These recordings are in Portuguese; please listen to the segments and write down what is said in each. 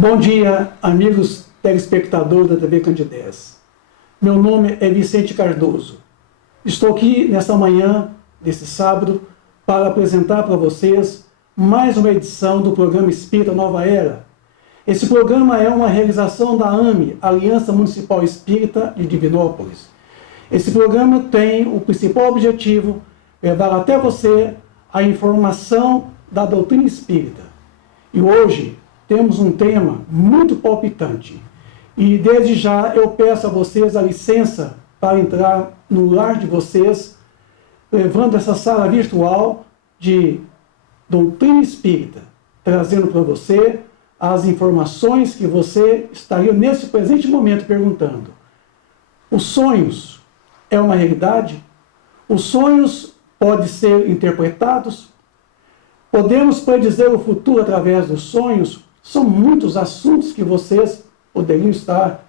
Bom dia, amigos telespectadores da TV Candidez. Meu nome é Vicente Cardoso. Estou aqui nesta manhã, desse sábado, para apresentar para vocês mais uma edição do programa Espírita Nova Era. Esse programa é uma realização da AME, Aliança Municipal Espírita de Divinópolis. Esse programa tem o principal objetivo de levar até você a informação da doutrina espírita. E hoje temos um tema muito palpitante. E desde já eu peço a vocês a licença para entrar no lar de vocês, levando essa sala virtual de doutrina espírita, trazendo para você as informações que você estaria nesse presente momento perguntando. Os sonhos é uma realidade? Os sonhos podem ser interpretados? Podemos predizer o futuro através dos sonhos? São muitos assuntos que vocês poderiam estar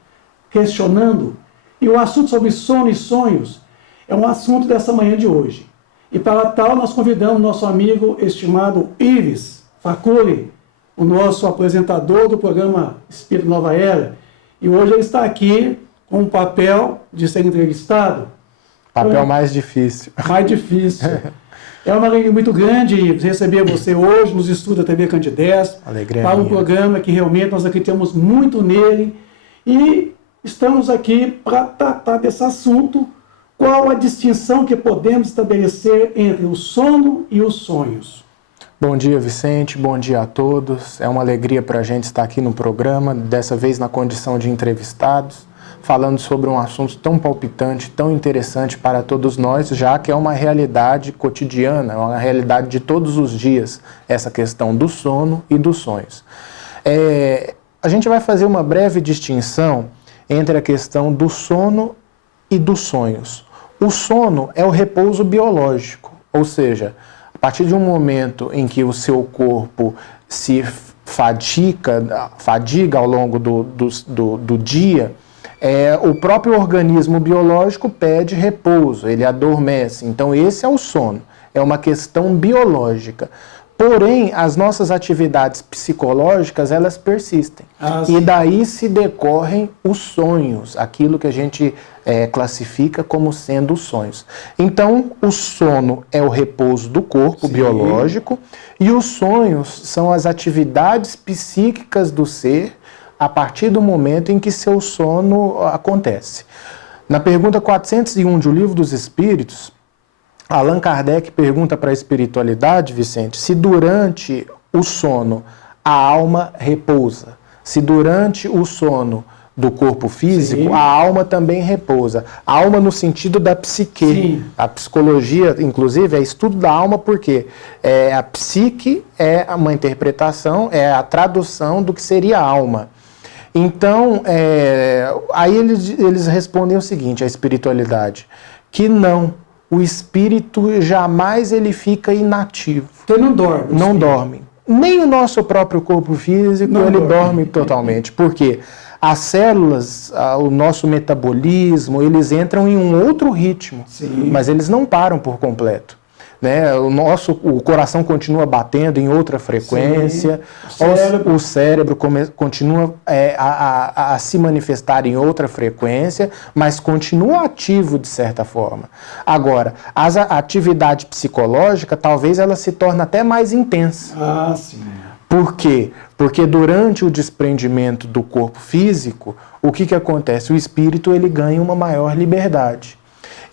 questionando. E o assunto sobre sono e sonhos é um assunto dessa manhã de hoje. E para tal, nós convidamos nosso amigo estimado Ives Facuri, o nosso apresentador do programa Espírito Nova Era. E hoje ele está aqui com o papel de ser entrevistado. Papel mais difícil. Mais difícil. É uma alegria muito grande receber você hoje nos estúdios da TV Candidez, para um programa que realmente nós acreditamos muito nele. E estamos aqui para tratar desse assunto. Qual a distinção que podemos estabelecer entre o sono e os sonhos? Bom dia, Vicente. Bom dia a todos. É uma alegria para a gente estar aqui no programa, dessa vez na condição de entrevistados, falando sobre um assunto tão palpitante, tão interessante para todos nós, já que é uma realidade cotidiana, é uma realidade de todos os dias, essa questão do sono e dos sonhos. A gente vai fazer uma breve distinção entre a questão do sono e dos sonhos. O sono é o repouso biológico, ou seja, a partir de um momento em que o seu corpo se fadiga ao longo do dia, o próprio organismo biológico pede repouso, ele adormece. Então esse é o sono, é uma questão biológica. Porém, as nossas atividades psicológicas, elas persistem. E daí se decorrem os sonhos, aquilo que a gente classifica como sendo os sonhos. Então, o sono é o repouso do corpo biológico e os sonhos são as atividades psíquicas do ser a partir do momento em que seu sono acontece. Na pergunta 401 de O Livro dos Espíritos, Allan Kardec pergunta para a espiritualidade, Vicente, se durante o sono a alma repousa, se durante o sono do corpo físico, a alma também repousa. A alma no sentido da psique. Sim. A psicologia, inclusive, é estudo da alma porque a psique é uma interpretação, é a tradução do que seria a alma. Então, aí eles respondem o seguinte, a espiritualidade, que não, o espírito jamais ele fica inativo. Ele não dorme. Não dorme. Nem o nosso próprio corpo físico não dorme totalmente. Por quê? As células, o nosso metabolismo, eles entram em um outro ritmo, mas eles não param por completo. Né? O coração continua batendo em outra frequência, o cérebro continua a se manifestar em outra frequência, mas continua ativo de certa forma. Agora, a atividade psicológica, talvez ela se torne até mais intensa. Por quê? Porque durante o desprendimento do corpo físico, o que acontece? O espírito ele ganha uma maior liberdade.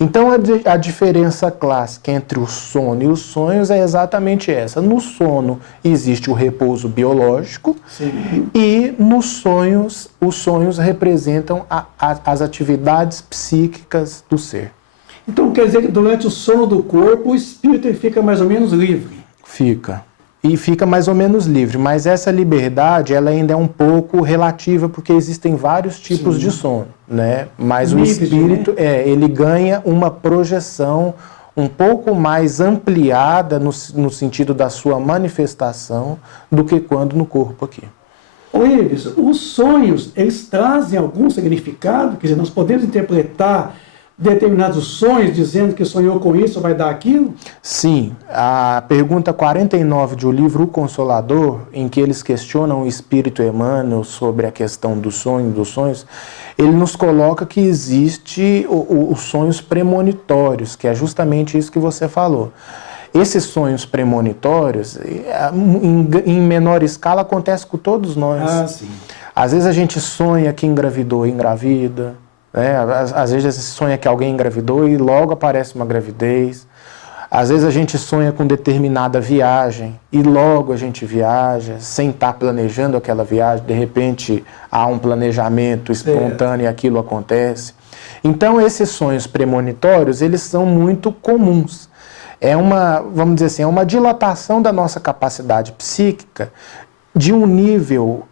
Então, a diferença clássica entre o sono e os sonhos é exatamente essa. No sono existe o repouso biológico e nos sonhos, os sonhos representam as atividades psíquicas do ser. Então, quer dizer que durante o sono do corpo, o espírito ele fica mais ou menos livre? Fica. E fica mais ou menos livre, mas essa liberdade ela ainda é um pouco relativa, porque existem vários tipos de sono, né? Mas o espírito, ele ganha uma projeção um pouco mais ampliada no sentido da sua manifestação do que quando no corpo aqui. Ô Ives, os sonhos, eles trazem algum significado? Quer dizer, nós podemos interpretar determinados sonhos, dizendo que sonhou com isso, vai dar aquilo? Sim, a pergunta 49 do livro O Consolador, em que eles questionam o Espírito Emmanuel sobre a questão do sonho, dos sonhos, ele nos coloca que existe os sonhos premonitórios, que é justamente isso que você falou. Esses sonhos premonitórios, em menor escala, acontece com todos nós. Ah, sim. Às vezes a gente sonha que engravidou e engravida, né? Às vezes sonha que alguém engravidou e logo aparece uma gravidez. Às vezes a gente sonha com determinada viagem e logo a gente viaja, sem estar planejando aquela viagem, de repente há um planejamento espontâneo e aquilo acontece. Então esses sonhos premonitórios, eles são muito comuns. É uma, vamos dizer assim, é uma dilatação da nossa capacidade psíquica de um nível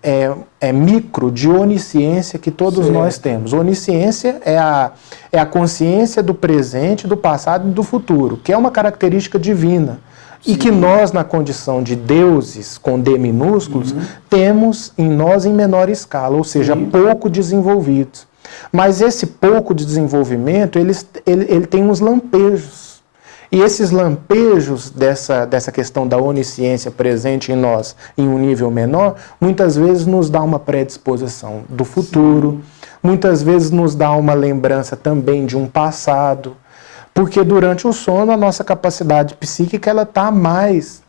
micro de onisciência que todos nós temos. Onisciência é a consciência do presente, do passado e do futuro, que é uma característica divina. Sim. E que nós, na condição de deuses com D minúsculos, temos em nós em menor escala, ou seja, pouco desenvolvidos. Mas esse pouco de desenvolvimento, ele tem uns lampejos. E esses lampejos dessa questão da onisciência presente em nós em um nível menor, muitas vezes nos dá uma predisposição do futuro, muitas vezes nos dá uma lembrança também de um passado, porque durante o sono a nossa capacidade psíquica está mais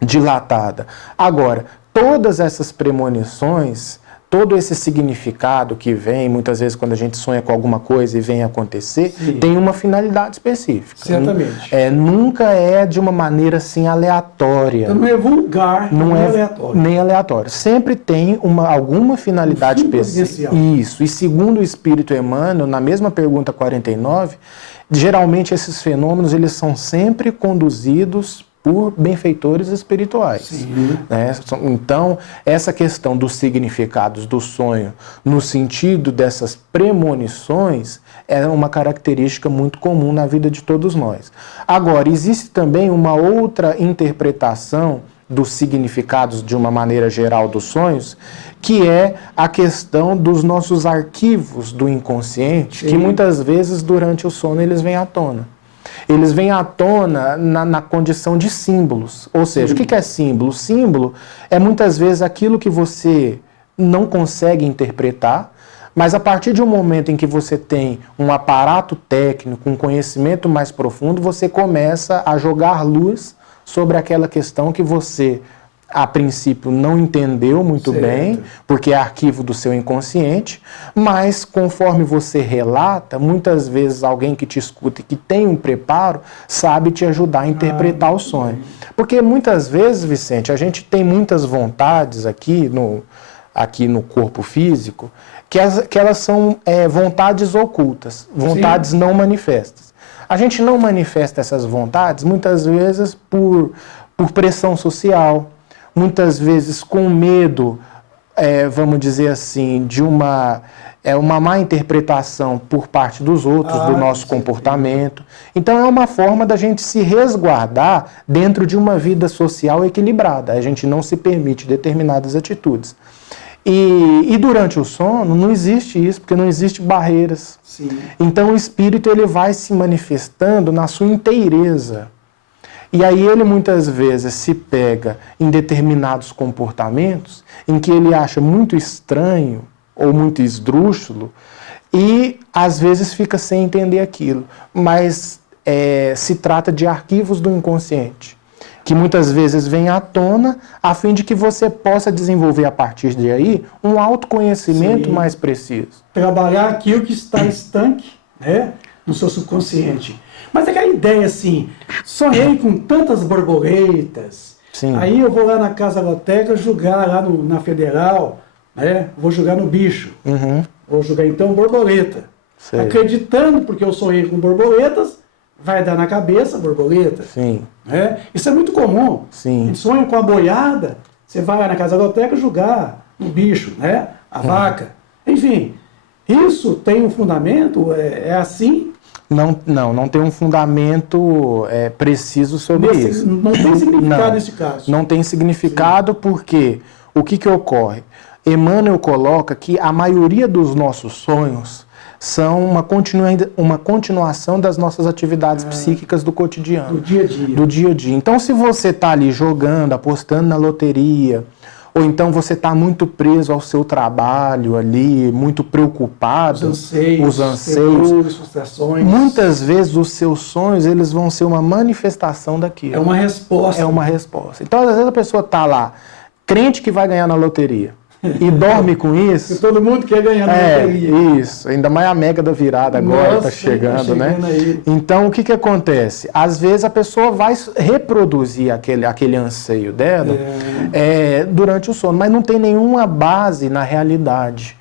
dilatada. Agora, todas essas premonições, todo esse significado que vem, muitas vezes quando a gente sonha com alguma coisa e vem acontecer, tem uma finalidade específica. Certamente. Nunca é de uma maneira assim aleatória. Então não é vulgar, não é aleatório. Nem aleatório. Sempre tem alguma finalidade específica. Isso. E segundo o Espírito Emmanuel, na mesma pergunta 49, geralmente esses fenômenos eles são sempre conduzidos por benfeitores espirituais. Né? Então, essa questão dos significados do sonho, no sentido dessas premonições, é uma característica muito comum na vida de todos nós. Agora, existe também uma outra interpretação dos significados de uma maneira geral dos sonhos, que é a questão dos nossos arquivos do inconsciente, que muitas vezes durante o sono eles vêm à tona. Eles vêm à tona na condição de símbolos. Ou seja, o que é símbolo? Símbolo é muitas vezes aquilo que você não consegue interpretar, mas a partir de um momento em que você tem um aparato técnico, um conhecimento mais profundo, você começa a jogar luz sobre aquela questão que você, a princípio, não entendeu muito bem, porque é arquivo do seu inconsciente, mas conforme você relata, muitas vezes alguém que te escuta e que tem um preparo, sabe te ajudar a interpretar o sonho. Porque muitas vezes, Vicente, a gente tem muitas vontades aqui no corpo físico, que elas são vontades ocultas, vontades não manifestas. A gente não manifesta essas vontades, muitas vezes, por pressão social, muitas vezes com medo, vamos dizer assim, de uma má interpretação por parte dos outros do nosso comportamento. Então é uma forma da gente se resguardar dentro de uma vida social equilibrada. A gente não se permite determinadas atitudes. E durante o sono não existe isso, porque não existe barreiras. Então o espírito ele vai se manifestando na sua inteireza. E aí ele muitas vezes se pega em determinados comportamentos em que ele acha muito estranho ou muito esdrúxulo e às vezes fica sem entender aquilo. Mas se trata de arquivos do inconsciente, que muitas vezes vêm à tona a fim de que você possa desenvolver a partir de aí um autoconhecimento mais preciso. Trabalhar aquilo que está estanque, né, no seu subconsciente. Mas aquela ideia assim, sonhei com tantas borboletas, aí eu vou lá na Casa Loteca jogar lá na Federal, né, vou jogar no bicho, vou jogar então borboleta. Acreditando, porque eu sonhei com borboletas, vai dar na cabeça borboleta. Né? Isso é muito comum. A gente sonha com a boiada, você vai lá na Casa Loteca jogar no bicho, né, a vaca. Enfim, isso tem um fundamento, é assim? Não tem um fundamento preciso sobre isso. Não tem significado nesse caso. Não tem significado porque o que ocorre? Emmanuel coloca que a maioria dos nossos sonhos são uma continuação das nossas atividades psíquicas do cotidiano. Do dia a dia. Do dia a dia. Então, se você está ali jogando, apostando na loteria, ou então você está muito preso ao seu trabalho ali, muito preocupado, os anseios, frustrações. Muitas vezes os seus sonhos eles vão ser uma manifestação daquilo. É uma resposta. É uma resposta. Então, às vezes a pessoa está lá, crente que vai ganhar na loteria, e dorme com isso. E todo mundo quer ganhar na loteria. Isso, ainda mais a mega da virada agora está chegando, né? Aí. Então, o que acontece? Às vezes a pessoa vai reproduzir aquele anseio dela durante o sono, mas não tem nenhuma base na realidade.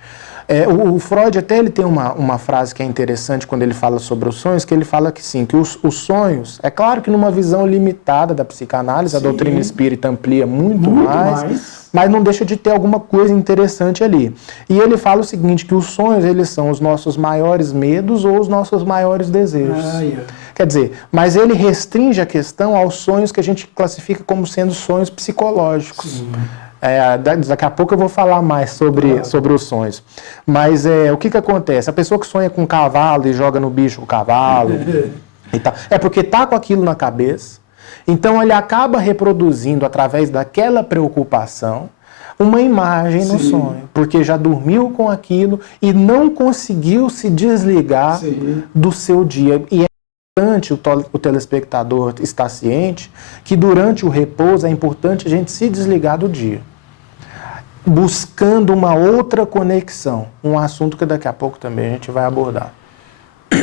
O Freud até ele tem uma frase que é interessante quando ele fala sobre os sonhos, que ele fala que sim, que os sonhos, é claro que numa visão limitada da psicanálise, a doutrina espírita amplia muito mais, mas não deixa de ter alguma coisa interessante ali. E ele fala o seguinte, que os sonhos eles são os nossos maiores medos ou os nossos maiores desejos. Quer dizer, mas ele restringe a questão aos sonhos que a gente classifica como sendo sonhos psicológicos. Sim. Daqui a pouco eu vou falar mais sobre os sonhos. Mas o que acontece? A pessoa que sonha com um cavalo e joga no bicho o cavalo, e tal, é porque está com aquilo na cabeça. Então ele acaba reproduzindo, através daquela preocupação, uma imagem no sonho. Porque já dormiu com aquilo e não conseguiu se desligar do seu dia. E importante o telespectador estar ciente que durante o repouso é importante a gente se desligar do dia, buscando uma outra conexão, um assunto que daqui a pouco também a gente vai abordar.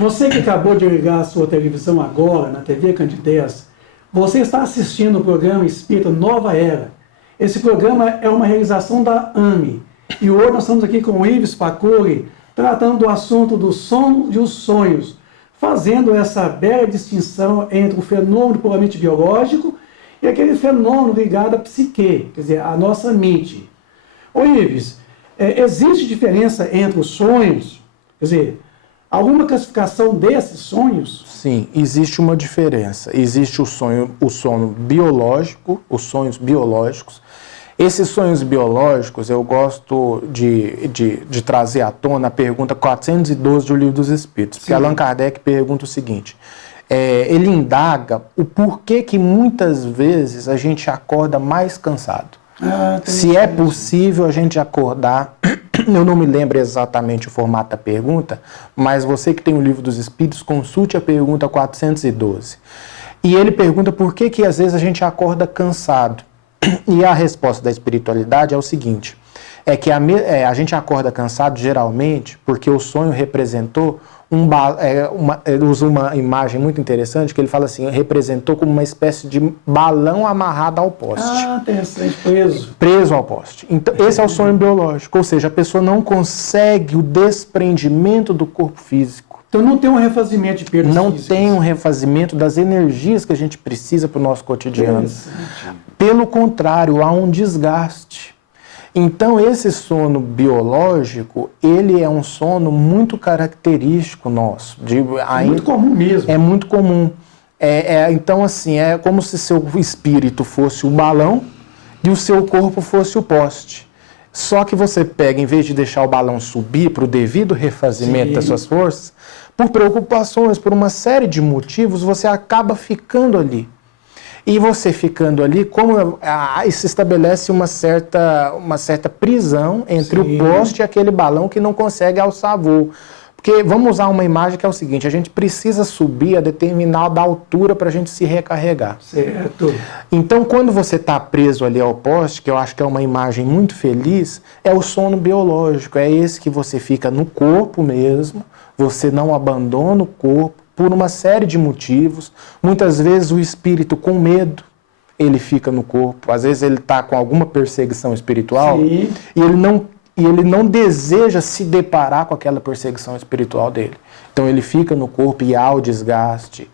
Você que acabou de ligar a sua televisão agora, na TV Candidez, você está assistindo o programa Espírita Nova Era. Esse programa é uma realização da AME. E hoje nós estamos aqui com o Ives Facuri, tratando do assunto do sono e os sonhos, fazendo essa bela distinção entre o fenômeno puramente biológico e aquele fenômeno ligado à psique, quer dizer, à nossa mente. Ô Ives, existe diferença entre os sonhos? Quer dizer, alguma classificação desses sonhos? Sim, existe uma diferença. Existe o sono biológico, os sonhos biológicos. Esses sonhos biológicos, eu gosto de trazer à tona a pergunta 412 do Livro dos Espíritos. Porque Allan Kardec pergunta o seguinte, ele indaga o porquê que muitas vezes a gente acorda mais cansado. Se é possível a gente acordar, eu não me lembro exatamente o formato da pergunta, mas você que tem o Livro dos Espíritos, consulte a pergunta 412. E ele pergunta por que às vezes a gente acorda cansado. E a resposta da espiritualidade é o seguinte, é que a gente acorda cansado geralmente porque o sonho representou ele usa uma imagem muito interessante que ele fala assim, representou como uma espécie de balão amarrado ao poste. Interessante, preso ao poste. Então, esse é o sonho biológico, ou seja, a pessoa não consegue o desprendimento do corpo físico. Então não tem um refazimento de perdas Não físicas. tem um refazimento das energias que a gente precisa para o nosso cotidiano. Pelo contrário, há um desgaste. Então, esse sono biológico, ele é um sono muito característico nosso. Muito comum mesmo. É muito comum. Então, assim, é como se seu espírito fosse o balão e o seu corpo fosse o poste. Só que você pega, em vez de deixar o balão subir para o devido refazimento das suas forças, por preocupações, por uma série de motivos, você acaba ficando ali. E você ficando ali, se estabelece uma certa prisão entre o poste e aquele balão que não consegue alçar voo. Porque vamos usar uma imagem que é o seguinte, a gente precisa subir a determinada altura para a gente se recarregar. Certo. Então, quando você está preso ali ao poste, que eu acho que é uma imagem muito feliz, é o sono biológico, é esse que você fica no corpo mesmo, você não abandona o corpo, por uma série de motivos. Muitas vezes o espírito com medo, ele fica no corpo. Às vezes ele está com alguma perseguição espiritual e ele não deseja se deparar com aquela perseguição espiritual dele. Então ele fica no corpo e há o desgaste.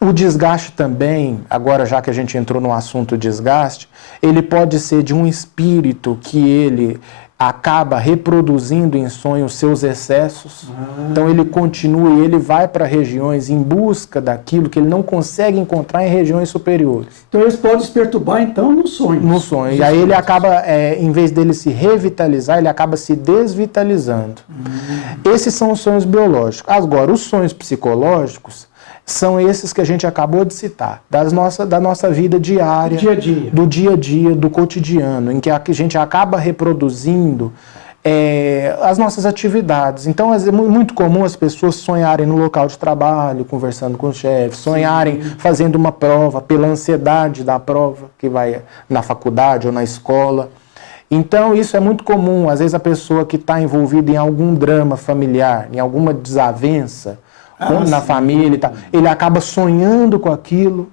O desgaste também, agora já que a gente entrou no assunto desgaste, ele pode ser de um espírito que ele acaba reproduzindo em sonho seus excessos. Então ele continua e ele vai para regiões em busca daquilo que ele não consegue encontrar em regiões superiores. Então eles podem se perturbar então no sonho. No sonho. E aí ele acaba, em vez dele se revitalizar, ele acaba se desvitalizando. Esses são os sonhos biológicos. Agora, os sonhos psicológicos são esses que a gente acabou de citar, da nossa vida diária, do dia a dia, do cotidiano, em que a gente acaba reproduzindo as nossas atividades. Então, é muito comum as pessoas sonharem no local de trabalho, conversando com o chefe, sonharem fazendo uma prova, pela ansiedade da prova, que vai na faculdade ou na escola. Então, isso é muito comum. Às vezes, a pessoa que está envolvida em algum drama familiar, em alguma desavença, na família e tal, ele acaba sonhando com aquilo,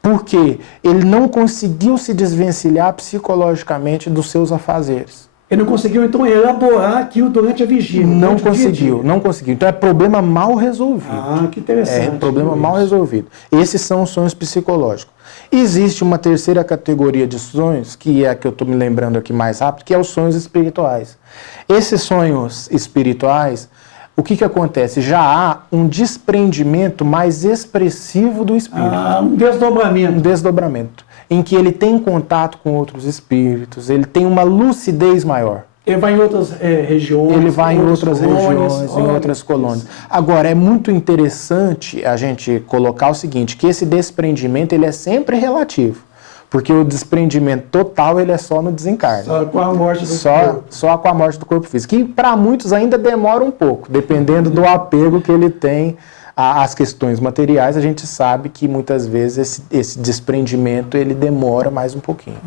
porque ele não conseguiu se desvencilhar psicologicamente dos seus afazeres. Ele não conseguiu, então, elaborar aquilo durante a vigília. Não conseguiu. Então é problema mal resolvido. Que interessante. É problema mal resolvido. Esses são os sonhos psicológicos. Existe uma terceira categoria de sonhos, que é a que eu estou me lembrando aqui mais rápido, que é os sonhos espirituais. Esses sonhos espirituais, o que acontece? Já há um desprendimento mais expressivo do espírito. Um desdobramento. Um desdobramento. Em que ele tem contato com outros espíritos, ele tem uma lucidez maior. Ele vai em outras regiões. Ele vai em outras regiões, em outras colônias. Agora, é muito interessante a gente colocar o seguinte, que esse desprendimento ele é sempre relativo. Porque o desprendimento total ele é só no desencarne. Só com a morte do corpo. Só com a morte do corpo físico. Que para muitos ainda demora um pouco, dependendo do apego que ele tem às questões materiais. A gente sabe que muitas vezes esse desprendimento ele demora mais um pouquinho.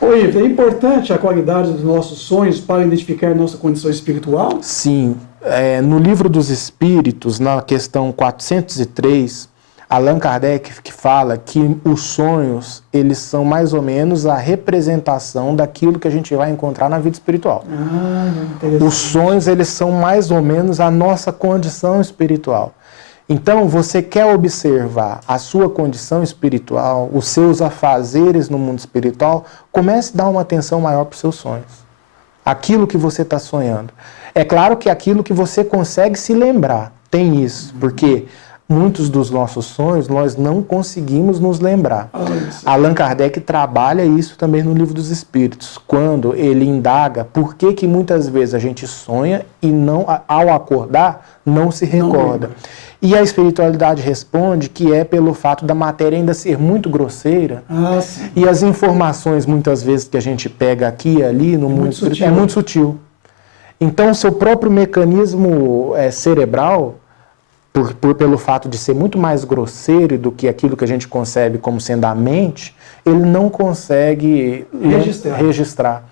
Ivo, é importante a qualidade dos nossos sonhos para identificar nossa condição espiritual? Sim. No Livro dos Espíritos, na questão 403, Allan Kardec que fala que os sonhos, eles são mais ou menos a representação daquilo que a gente vai encontrar na vida espiritual. Os sonhos, eles são mais ou menos a nossa condição espiritual. Então, você quer observar a sua condição espiritual, os seus afazeres no mundo espiritual, comece a dar uma atenção maior para os seus sonhos. Aquilo que você está sonhando. É claro que aquilo que você consegue se lembrar, tem isso, porque muitos dos nossos sonhos nós não conseguimos nos lembrar. Allan Kardec trabalha isso também no Livro dos Espíritos, quando ele indaga por que muitas vezes a gente sonha e não, ao acordar não se recorda. E a espiritualidade responde que é pelo fato da matéria ainda ser muito grosseira e as informações muitas vezes que a gente pega aqui e ali no mundo espiritual é muito sutil. Então, seu próprio mecanismo cerebral, pelo fato de ser muito mais grosseiro do que aquilo que a gente concebe como sendo a mente, ele não consegue registrar.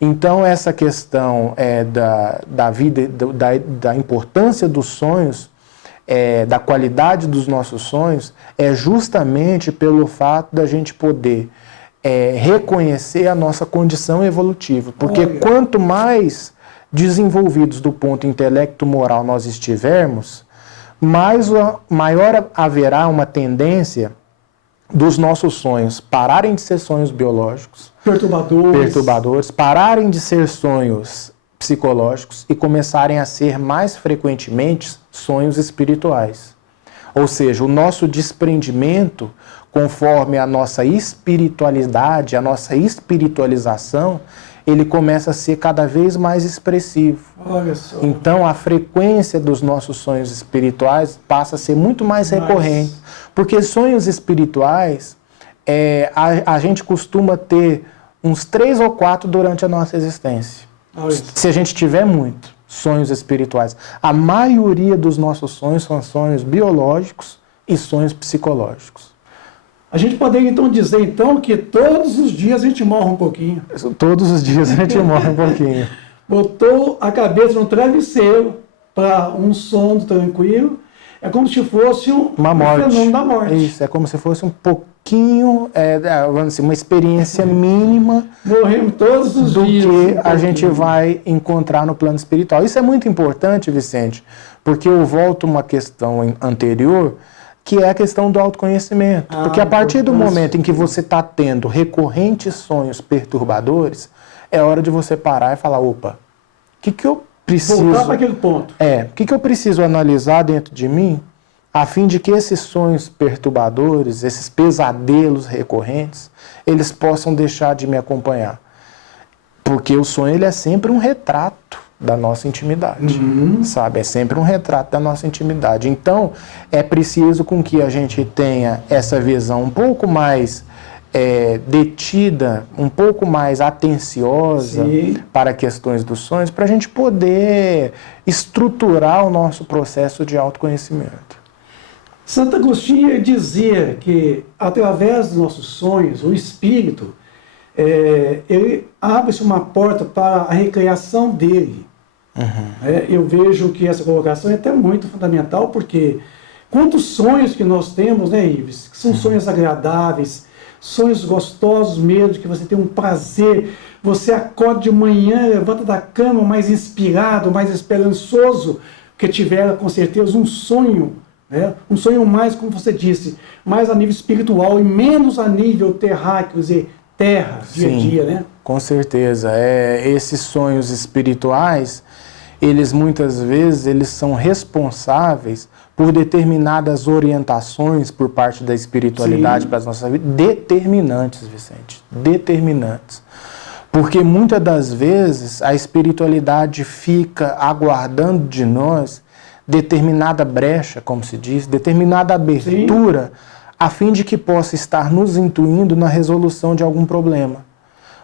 Então, essa questão da vida, da importância dos sonhos, da qualidade dos nossos sonhos, é justamente pelo fato da gente poder reconhecer a nossa condição evolutiva. Porque quanto mais desenvolvidos do ponto intelecto-moral nós estivermos, maior haverá uma tendência dos nossos sonhos pararem de ser sonhos biológicos, perturbadores, pararem de ser sonhos psicológicos e começarem a ser mais frequentemente sonhos espirituais. Ou seja, o nosso desprendimento, conforme a nossa espiritualidade, a nossa espiritualização, ele começa a ser cada vez mais expressivo. Olha só. Então, a frequência dos nossos sonhos espirituais passa a ser muito mais recorrente. Porque sonhos espirituais, a gente costuma ter uns 3 ou 4 durante a nossa existência. Se a gente tiver muito sonhos espirituais. A maioria dos nossos sonhos são sonhos biológicos e sonhos psicológicos. A gente poderia então dizer então que todos os dias a gente morre um pouquinho. Todos os dias a gente morre um pouquinho. Botou a cabeça no travesseiro para um sono tranquilo, é como se fosse uma morte. Fenômeno da morte. Isso, é como se fosse um pouquinho, vamos dizer, uma experiência mínima. Morremos todos os dias. Do que a gente vai encontrar no plano espiritual. Isso é muito importante, Vicente, porque eu volto a uma questão anterior, que é a questão do autoconhecimento. Porque a partir do momento em que você está tendo recorrentes sonhos perturbadores, é hora de você parar e falar, opa, o que eu preciso... Voltar para aquele ponto. O que eu preciso analisar dentro de mim a fim de que esses sonhos perturbadores, esses pesadelos recorrentes, eles possam deixar de me acompanhar. Porque o sonho ele é sempre um retrato da nossa intimidade, sabe? É sempre um retrato da nossa intimidade. Então, é preciso com que a gente tenha essa visão um pouco mais detida, um pouco mais atenciosa para questões dos sonhos, para a gente poder estruturar o nosso processo de autoconhecimento. Santo Agostinho dizia que, através dos nossos sonhos, o espírito, ele abre-se uma porta para a recriação dele. Eu vejo que essa colocação é até muito fundamental, porque quantos sonhos que nós temos, né, Ives? Que são sonhos agradáveis, sonhos gostosos mesmo, que você tem um prazer, você acorda de manhã, levanta da cama mais inspirado, mais esperançoso, porque tiver com certeza um sonho, né? Um sonho mais, como você disse, mais a nível espiritual e menos a nível terráqueo, quer dizer, terra, dia a dia, né? Com certeza. Esses sonhos espirituais, eles muitas vezes eles são responsáveis por determinadas orientações por parte da espiritualidade para as nossas vidas, determinantes, Vicente, determinantes. Porque muitas das vezes a espiritualidade fica aguardando de nós determinada brecha, como se diz, determinada abertura, a fim de que possa estar nos intuindo na resolução de algum problema.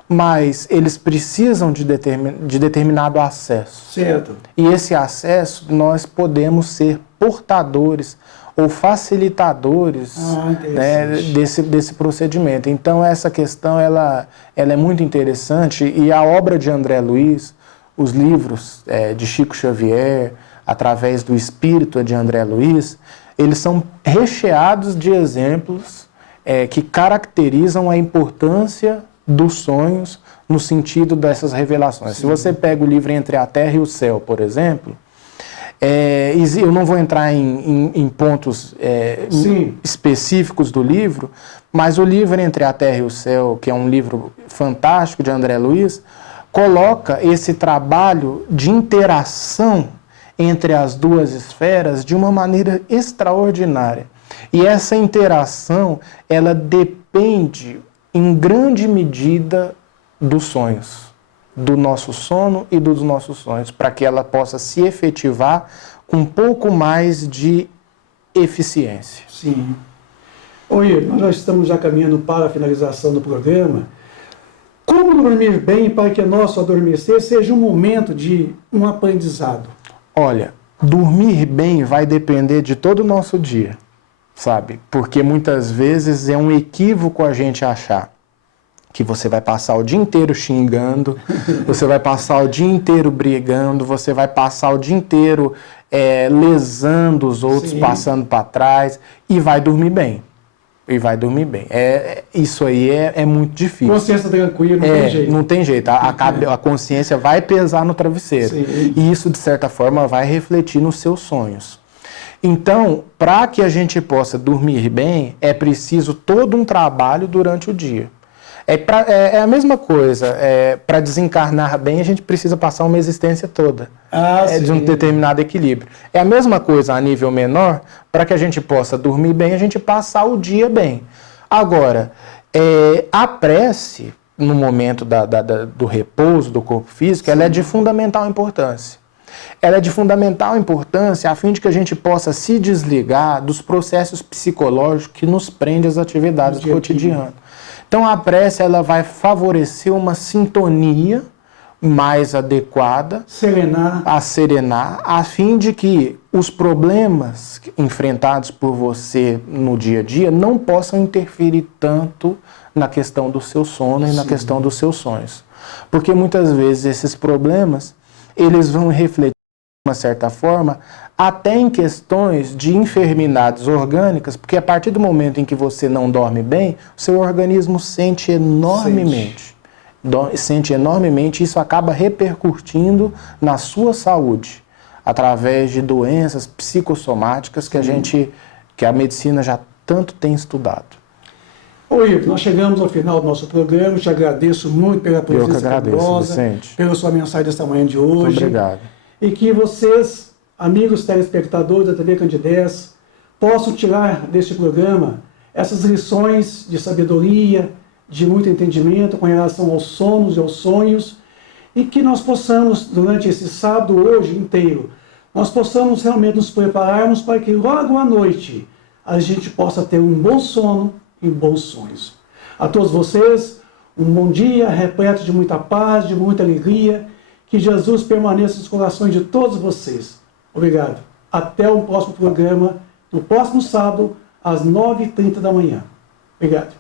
Mas eles precisam de determinado acesso. Certo. E esse acesso nós podemos ser portadores ou facilitadores desse procedimento. Então essa questão ela é muito interessante e a obra de André Luiz, os livros de Chico Xavier, através do espírito de André Luiz, eles são recheados de exemplos que caracterizam a importância dos sonhos no sentido dessas revelações. Se você pega o livro Entre a Terra e o Céu, por exemplo, eu não vou entrar em pontos específicos do livro, mas o livro Entre a Terra e o Céu, que é um livro fantástico de André Luiz, coloca esse trabalho de interação entre as duas esferas de uma maneira extraordinária. E essa interação, ela depende em grande medida dos sonhos, do nosso sono e dos nossos sonhos, para que ela possa se efetivar com um pouco mais de eficiência. Sim. Oi, nós já estamos já caminhando para a finalização do programa. Como dormir bem para que nosso adormecer seja um momento de um aprendizado? Olha, dormir bem vai depender de todo o nosso dia, sabe? Porque muitas vezes é um equívoco a gente achar que você vai passar o dia inteiro xingando, você vai passar o dia inteiro brigando, você vai passar o dia inteiro lesando os outros, passando para trás, e vai dormir bem. E vai dormir bem. Isso aí é muito difícil. Consciência tranquila, não tem jeito. Não tem jeito. A consciência vai pesar no travesseiro. Sim. E isso, de certa forma, vai refletir nos seus sonhos. Então, para que a gente possa dormir bem, é preciso todo um trabalho durante o dia. É a mesma coisa. Para desencarnar bem, a gente precisa passar uma existência toda. De um determinado equilíbrio. É a mesma coisa a nível menor, para que a gente possa dormir bem, a gente passar o dia bem. Agora, a prece, no momento do repouso do corpo físico, ela é de fundamental importância. Ela é de fundamental importância a fim de que a gente possa se desligar dos processos psicológicos que nos prendem às atividades do cotidiano. Então a prece ela vai favorecer uma sintonia mais adequada, serenar, a fim de que os problemas enfrentados por você no dia a dia não possam interferir tanto na questão do seu sono e na questão dos seus sonhos. Porque muitas vezes esses problemas, eles vão refletir de uma certa forma até em questões de enfermidades orgânicas, porque a partir do momento em que você não dorme bem, o seu organismo sente enormemente. Sente enormemente, e isso acaba repercutindo na sua saúde, através de doenças psicossomáticas que a medicina já tanto tem estudado. Ô Ivo, nós chegamos ao final do nosso programa, te agradeço muito pela Eu que presença agradeço, carinhosa, Vicente. pela sua mensagem desta manhã de hoje. Muito obrigado. E que vocês, amigos telespectadores da TV Candidez, possam tirar deste programa essas lições de sabedoria, de muito entendimento com relação aos sonos e aos sonhos, e que nós possamos, durante esse sábado hoje inteiro, nós possamos realmente nos prepararmos para que logo à noite a gente possa ter um bom sono e bons sonhos. A todos vocês, um bom dia repleto de muita paz, de muita alegria, que Jesus permaneça nos corações de todos vocês. Obrigado. Até o próximo programa, no próximo sábado, às 9h30 da manhã. Obrigado.